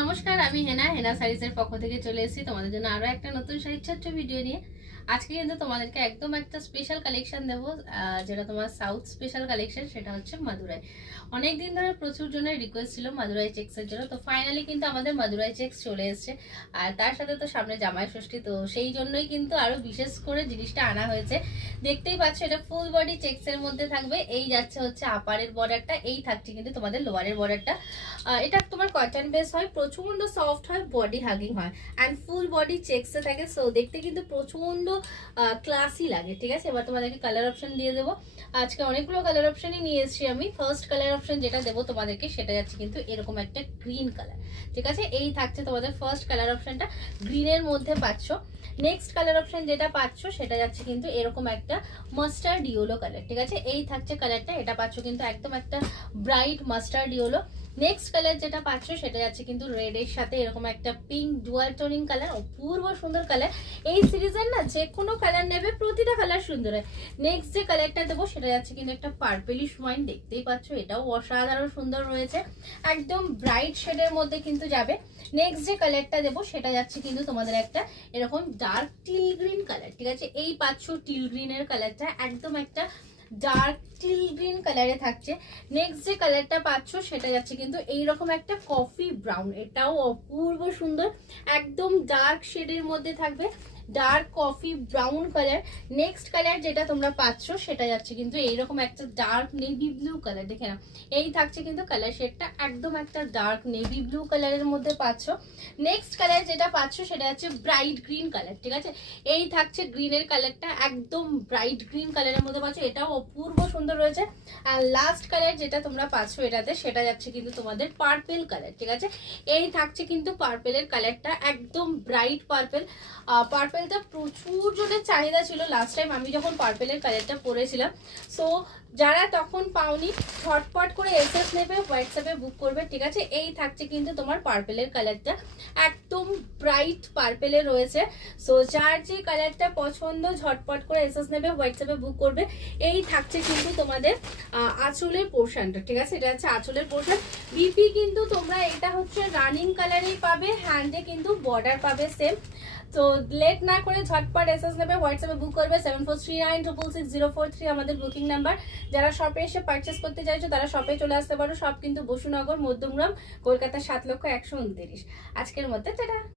নমস্কার, আমি হেনা শাড়িজের পক্ষ থেকে চলে এসেছি তোমাদের জন্য আরো একটা নতুন শাড়ির ছোট্ট ভিডিও নিয়ে। আজকে কিন্তু তোমাদেরকে একদম একটা স্পেশাল কালেকশন দেবো, যেটা তোমার সাউথ স্পেশাল কালেকশন, সেটা হচ্ছে মাদুরাই। অনেকদিন ধরে প্রচুর জনের রিকোয়েস্ট ছিল মাদুরাই চেক্সের জন্য, তো ফাইনালি কিন্তু আমাদের মাদুরাই চেক্স চলে এসেছে। আর তার সাথে তো সামনে জামাই ষষ্ঠী, তো সেই জন্যই কিন্তু আরো বিশেষ করে জিনিসটা আনা হয়েছে। দেখতেই পাচ্ছ, এটা ফুল বডি চেক্সের মধ্যে থাকবে। এই যাচ্ছে হচ্ছে আপারের বর্ডারটা, এই থাকছে কিন্তু তোমাদের লোয়ারের বর্ডারটা। এটা তোমার কটন বেস হয়, প্রচন্ড সফট হয়, বডি হাগিং হয়, অ্যান্ড ফুল বডি চেক্সে থাকে। সো দেখতে কিন্তু প্রচন্ড ক্লাসি লাগে। ঠিক আছে, এবার তোমাদেরকে কালার অপশন দিয়ে দেবো। আজকে অনেকগুলো কালার অপশনই নিয়ে এসেছি আমি। ফার্স্ট কালার অপশন যেটা দেবো তোমাদেরকে, সেটা যাচ্ছে কিন্তু এরকম একটা গ্রিন কালার। ঠিক আছে, এই থাকছে তোমাদের ফার্স্ট কালার অপশনটা, গ্রিনের মধ্যে পাচ্ছ। নেক্সট কালার অপশন যেটা পাচ্ছ সেটা যাচ্ছে কিন্তু এরকম একটা মাস্টার্ড ইয়েলো কালার। ঠিক আছে, এই থাকছে কালারটা, এটা পাচ্ছ কিন্তু একদম একটা bright mustard yellow. Next colour যেটা পাচ্ছ সেটা যাচ্ছে কিন্তু রেড এর সাথে এরকম একটা পিঙ্ক ডুয়াল টোনিং কালার, অপূর্ব সুন্দর কালার। এই সিরিজের না যে কোনো কালার নেবে, প্রতিটা কালার সুন্দর হয়। নেক্সট যে কালারটা দেবো সেটা যাচ্ছে কিন্তু একটা পার্পেলিশ ওয়াইন, দেখতেই পাচ্ছ, এটাও অসাধারণ সুন্দর রয়েছে, একদম ব্রাইট শেডের মধ্যে কিন্তু যাবে। নেক্সট যে কালারটা দেবো সেটা যাচ্ছে কিন্তু তোমাদের একটা এরকম ডার্ক টিল গ্রিন কালার। ঠিক আছে, এই পাচ্ছ টিল গ্রিনের কালারটা, একদম একটা ডার্ক টিল গ্রিন কালারে থাকছে। নেক্সট যে কালারটা পাচ্ছ সেটা যাচ্ছে কিন্তু এইরকম একটা কফি ব্রাউন, এটাও অপূর্ব সুন্দর, একদম ডার্ক শেডের মধ্যে থাকবে, dark coffee brown colour. Next colour যেটা তোমরা পাচ্ছ সেটা যাচ্ছে কিন্তু এইরকম একটা ডার্ক নেভি ব্লু কালার। দেখে না, এই থাকছে কিন্তু কালার শেডটা, একদম একটা ডার্ক নেভি ব্লু কালারের মধ্যে পাচ্ছ। নেক্সট কালার যেটা পাচ্ছ সেটা হচ্ছে ব্রাইট গ্রিন কালার। ঠিক আছে, এই থাকছে গ্রিনের কালারটা, একদম ব্রাইট গ্রিন কালারের মধ্যে পাচ্ছ, এটাও অপূর্ব সুন্দর রয়েছে। আর লাস্ট কালার যেটা তোমরা পাচ্ছ এটাতে, সেটা যাচ্ছে কিন্তু তোমাদের পার্পেল কালার। ঠিক আছে, এই থাকছে কিন্তু পার্পেলের কালারটা, একদম ব্রাইট পার্পেল। পার্পেলটা প্রচুর জনের চাহিদা ছিল লাস্ট টাইম আমি যখন পার্পেলের কালারটা পরেছিলাম। সো যারা তখন পাওনি, ঝটপট করে এসএস নেবে, হোয়াটসঅ্যাপে বুক করবে। ঠিক আছে, এই থাকছে কিন্তু তোমার পার্পেলের কালারটা, একদম ব্রাইট পার্পেলে রয়েছে। সো যার যে কালারটা পছন্দ, ঝটপট করে এসএস নেবে, হোয়াটসঅ্যাপে বুক করবে। এই থাকছে কিন্তু তোমাদের আঁচলের পোর্শনটা। ঠিক আছে, এটা হচ্ছে আঁচলের পোর্শন। বিপি কিন্তু তোমরা এটা হচ্ছে রানিং কালারেই পাবে, হ্যান্ডে কিন্তু বর্ডার পাবে সেম। তো লেট না করে ঝটপট এসএস নেবে, হোয়াটসঅ্যাপে বুক করবে। 7439666043 আমাদের বুকিং নাম্বার। যারা শপে এসে পারচেস করতে চাইছো তারা শপে চলে আসতে পারো। সব কিন্তু বসুনগর, মধ্যমগ্রাম, কলকাতা 7,129,000। আজকের মধ্যে টাটা।